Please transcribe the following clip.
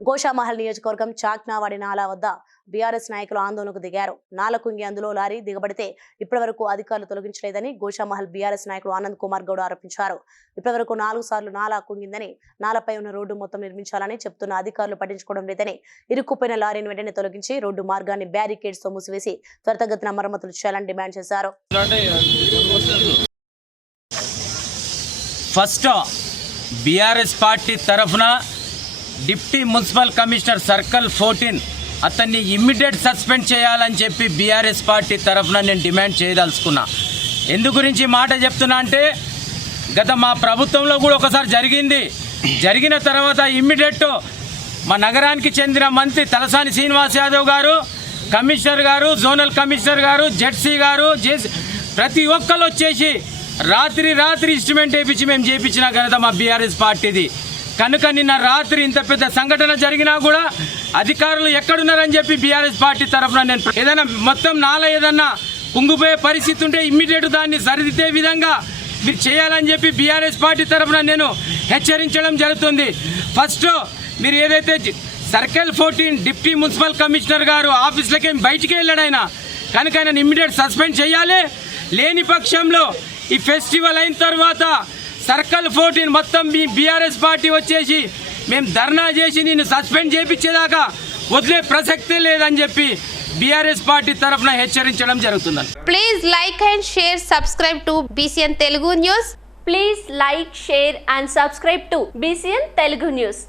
గోషామహల్ నియోజకవర్గం చాక్నావాడి నాలా వద్ద బీఆర్ఎస్ నాయకులు ఆందోళనకు దిగారు. నాలకుంగి అందులో లారీ దిగబడితే ఇప్పటివరకు అధికారులు తొలగించలేదని గోషామహల్ బీఆర్ఎస్ నాయకులు ఆనంద్ కుమార్ గౌడ్ ఆరోపించారు. ఇప్పటివరకు నాలుగు సార్లు నాలా కుంగిందని నాలపై ఉన్న రోడ్డు మొత్తం నిర్మించాలని చెప్తున్న అధికారులు పట్టించుకోవడం లేదని ఇరుక్కుపోయిన లారీని వెంటనే తొలగించి రోడ్డు మార్గాన్ని బ్యారికేడ్స్తో మూసివేసి త్వరితగతిన మరమ్మతులు చేయాలని డిమాండ్ చేశారు. ఫస్ట్ బీఆర్ఎస్ పార్టీ తరఫున deputy municipal commissioner circle fourteen అతన్ని ఇమ్మీడియట్ సస్పెండ్ చేయాలని చెప్పి బీఆర్ఎస్ పార్టీ తరఫున నేను డిమాండ్ చేయదలుచుకున్నా. ఎందు గురించి మాట చెప్తున్నా అంటే గత మా ప్రభుత్వంలో కూడా ఒకసారి జరిగింది. జరిగిన తర్వాత ఇమ్మీడియట్ మా నగరానికి చెందిన మంత్రి తలసాని శ్రీనివాస్ యాదవ్ గారు కమిషనర్ గారు జోనల్ కమిషనర్ గారు జెడ్సీ గారు జేసీ ప్రతి ఒక్కరు వచ్చేసి రాత్రి రాత్రి ఇన్స్ట్రుమెంట్ వేయించి మేము చేయించిన ఘనత మా బీఆర్ఎస్ పార్టీది. కనుక నిన్న రాత్రి ఇంత పెద్ద సంఘటన జరిగినా కూడా అధికారులు ఎక్కడున్నారని చెప్పి బీఆర్ఎస్ పార్టీ తరఫున నేను ఏదైనా మొత్తం నాల ఏదన్నా కుంగిపోయే పరిస్థితి ఉంటే ఇమ్మీడియట్ దాన్ని సరిదిద్దే విధంగా మీరు చేయాలని చెప్పి బీఆర్ఎస్ పార్టీ తరఫున నేను హెచ్చరించడం జరుగుతుంది. ఫస్ట్ మీరు ఏదైతే circle fourteen deputy municipal commissioner గారు ఆఫీస్లోకి బయటికి వెళ్ళాడు ఆయన కనుక ఆయన ఇమ్మీడియట్ సస్పెండ్ చేయాలి. లేని పక్షంలో ఈ ఫెస్టివల్ అయిన తర్వాత సర్కల్ ఫోర్టీన్ మొత్తం మీ బీఆర్ఎస్ పార్టీ వచ్చేసి మేము ధర్నా చేసి నేను సస్పెండ్ చేయించేదాకా వదిలే ప్రసక్తే లేదని చెప్పి బీఆర్ఎస్ పార్టీ తరఫున హెచ్చరించడం జరుగుతుంది please like and share subscribe to BCN Telugu news please like share and subscribe to BCN Telugu news